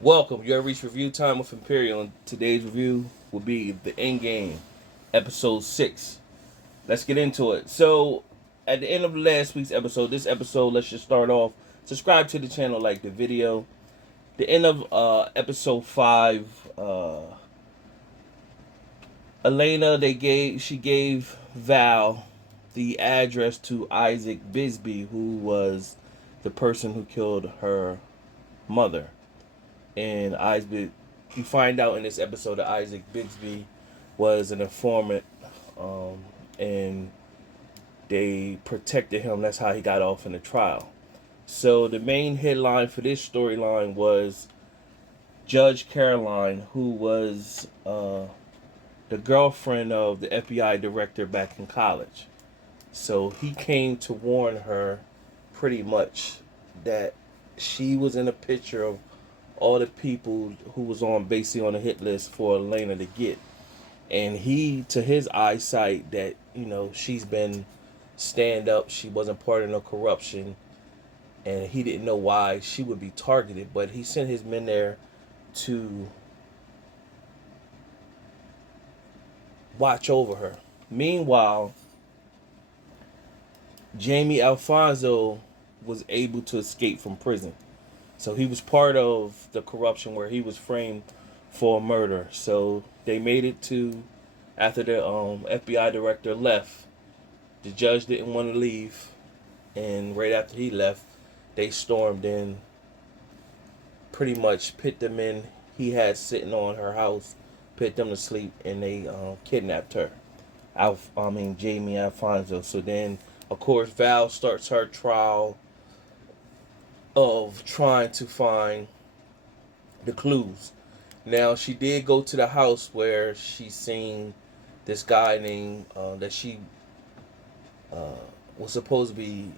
Welcome. You have reached review time with Imperial, and today's review will be the Endgame, episode 6. Let's get into it. So, at the end of last week's episode, this episode, let's just start off. Subscribe to the channel, like the video. The end of episode 5, Elena, she gave Val the address to Isaac Bisbee, who was the person who killed her mother. And Isaac, you find out in this episode that Isaac Bixby was an informant, and they protected him. That's how he got off in the trial. So the main headline for this storyline was Judge Caroline, who was the girlfriend of the FBI director back in college. So he came to warn her pretty much that she was in a picture of all the people who was on basically on the hit list for Elena to get. And he, to his eyesight, that, she's been stand up, she wasn't part of no corruption, and he didn't know why she would be targeted, but he sent his men there to watch over her. Meanwhile, Jamie Alfonso was able to escape from prison. So he was part of the corruption where he was framed for murder. So they made it to, after the FBI director left, the judge didn't want to leave, and right after he left, they stormed in, pretty much put them in. He had sitting on her house, put them to sleep, and they kidnapped her. Jamie Alfonso. So then, of course, Val starts her trial of trying to find the clues. Now, she did go to the house where she seen this guy named that she was supposed to be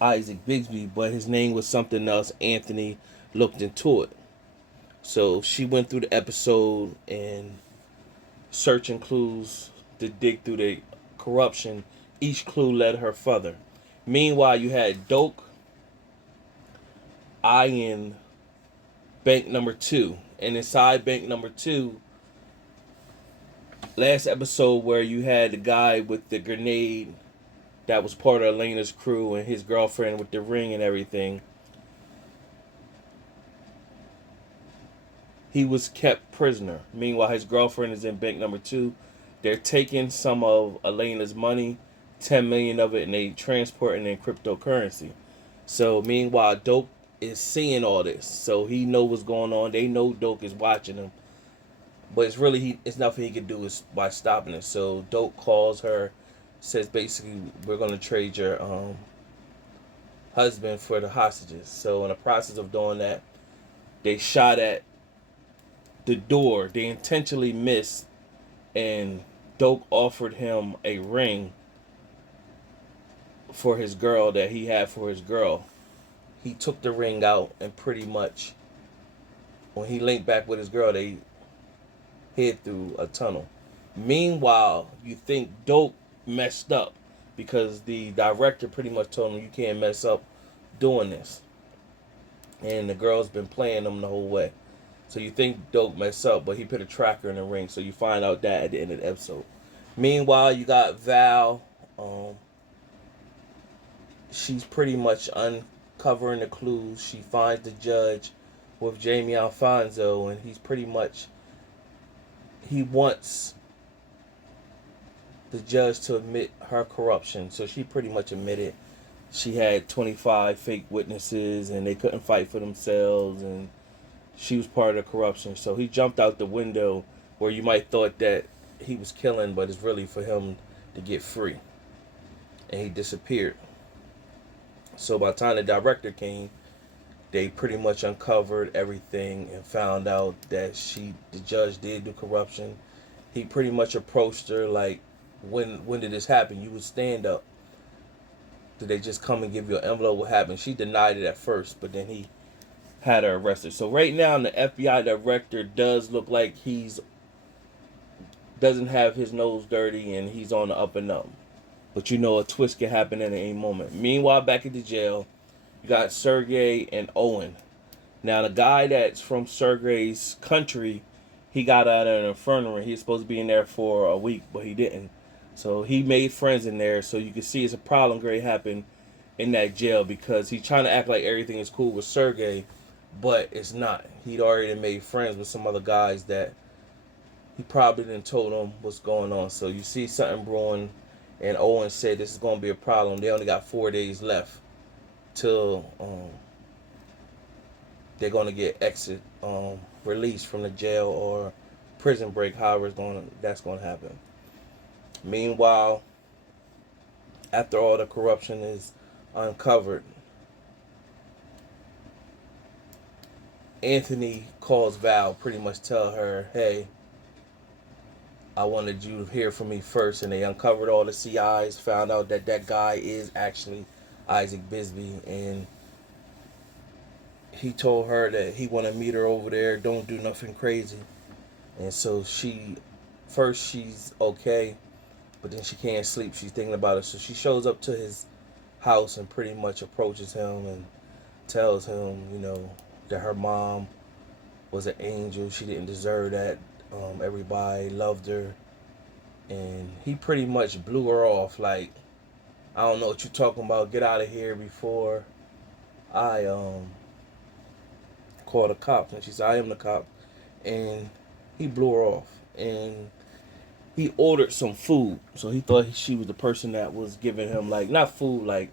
Isaac Bigsby, but his name was something else. Anthony looked into it. So she went through the episode and searching clues to dig through the corruption. Each clue led her further. Meanwhile, you had Doak eyeing bank number 2. And inside bank number 2, last episode where you had the guy with the grenade that was part of Elena's crew and his girlfriend with the ring and everything, he was kept prisoner. Meanwhile, his girlfriend is in bank number 2. They're taking some of Elena's money, 10 million of it, and they transporting in cryptocurrency. So meanwhile, Doak is seeing all this, so he know what's going on. They know Doak is watching him, but it's nothing he can do is by stopping it. So Doak calls her, says basically, we're gonna trade your husband for the hostages. So in the process of doing that, they shot at the door. They intentionally missed, and Doak offered him a ring for his girl that he had for his girl. He took the ring out, and pretty much when he linked back with his girl, they hid through a tunnel. Meanwhile, you think Doak messed up because the director pretty much told him you can't mess up doing this, and the girl's been playing him the whole way. So you think Doak messed up, but he put a tracker in the ring. So you find out that at the end of the episode. Meanwhile, you got Val. She's pretty much uncovering the clues. She finds the judge with Jamie Alfonso, and he wants the judge to admit her corruption. So she pretty much admitted she had 25 fake witnesses, and they couldn't fight for themselves, and she was part of the corruption. So he jumped out the window where you might thought that he was killing, but it's really for him to get free. And he disappeared. So by the time the director came, they pretty much uncovered everything and found out that the judge did do corruption. He pretty much approached her like, when did this happen? You would stand up. Did they just come and give you an envelope? What happened? She denied it at first, but then he had her arrested. So right now, the FBI director does look like doesn't have his nose dirty, and he's on the up and up. But a twist can happen at any moment. Meanwhile, back at the jail, you got Sergey and Owen. Now the guy that's from Sergei's country, he got out of an infirmary. He was supposed to be in there for a week, but he didn't. So he made friends in there. So you can see it's a problem great happened in that jail because he's trying to act like everything is cool with Sergey, but it's not. He'd already made friends with some other guys that he probably didn't told them what's going on. So you see something brewing, and Owen said this is going to be a problem. They only got 4 days left till they're going to get exit released from the jail or prison break, however that's going to happen. Meanwhile, after all the corruption is uncovered, Anthony calls Val, pretty much tell her, hey, I wanted you to hear from me first. And they uncovered all the CIs, found out that that guy is actually Isaac Bisbee, and he told her that he want to meet her over there, don't do nothing crazy. And so she's okay, but then she can't sleep, she's thinking about it. So she shows up to his house and pretty much approaches him and tells him, that her mom was an angel, she didn't deserve that, everybody loved her. And he pretty much blew her off, like, I don't know what you're talking about, get out of here before I call the cops. And she said, I am the cop. And he blew her off. And he ordered some food. So he thought she was the person that was giving him, like, not food, like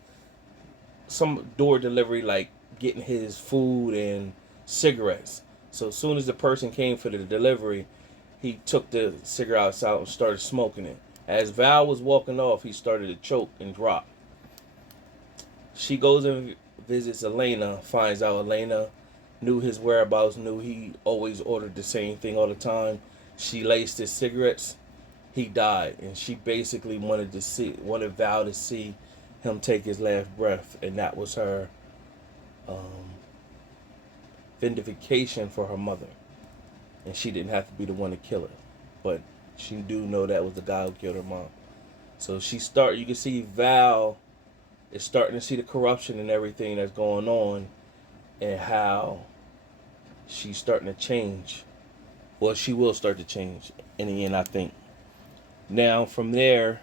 some door delivery, like getting his food and cigarettes. So as soon as the person came for the delivery, he took the cigarettes out and started smoking it. As Val was walking off, he started to choke and drop. She goes and visits Elena, finds out Elena knew his whereabouts, knew he always ordered the same thing all the time. She laced his cigarettes. He died, and she basically wanted Val to see him take his last breath, and that was her vindication for her mother. And she didn't have to be the one to kill her, but she do know that was the guy who killed her mom. So you can see Val is starting to see the corruption and everything that's going on, and how she's starting to change. Well, she will start to change in the end, I think. Now, from there,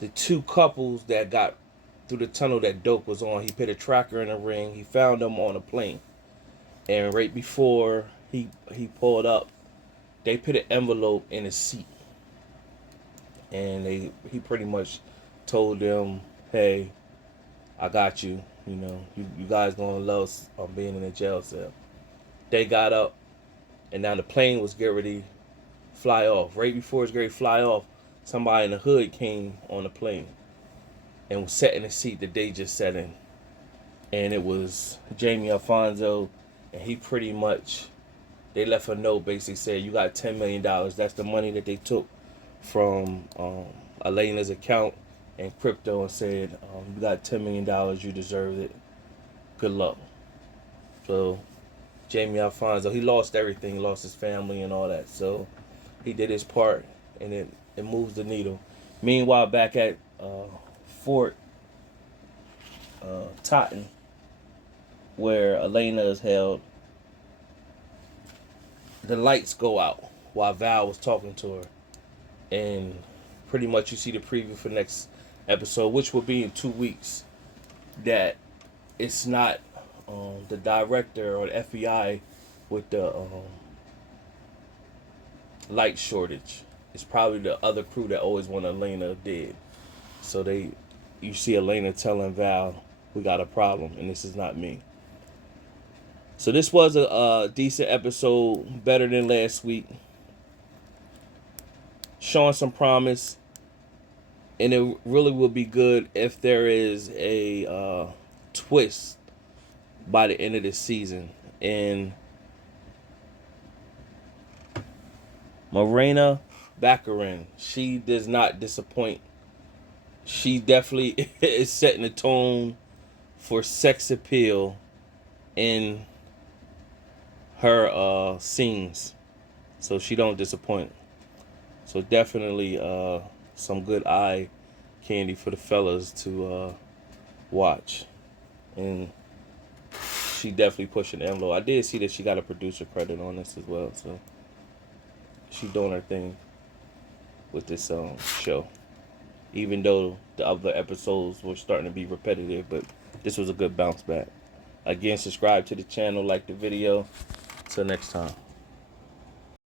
the two couples that got through the tunnel that Dope was on, he put a tracker in a ring. He found them on a plane. And right before he pulled up, they put an envelope in his seat. And he pretty much told them, hey, I got you. You guys gonna love being in a jail cell. They got up, and now the plane was getting ready to fly off. Right before it was getting ready to fly off, somebody in the hood came on the plane and was sat in the seat that they just sat in. And it was Jamie Alfonso, and he pretty much, they left a note basically said, you got $10 million. That's the money that they took from Elena's account and crypto, and said, you got $10 million, you deserve it. Good luck. So Jamie Alfonso, he lost everything, lost his family and all that. So he did his part, and it moves the needle. Meanwhile, back at Fort Totten, where Elena is held, the lights go out while Val was talking to her. And pretty much you see the preview for next episode, which will be in 2 weeks, that it's not the director or the FBI with the light shortage. It's probably the other crew that always want Elena dead. So you see Elena telling Val, we got a problem, and this is not me. So this was a decent episode, better than last week. Showing some promise. And it really would be good if there is a twist by the end of the season. And Morena Baccarin, she does not disappoint. She definitely is setting the tone for sex appeal in her scenes. So she don't disappoint. So definitely some good eye candy for the fellas to watch. And she definitely pushing the envelope. I did see that she got a producer credit on this as well, so she doing her thing with this show. Even though the other episodes were starting to be repetitive, but this was a good bounce back. Again, subscribe to the channel, like the video. Till next time.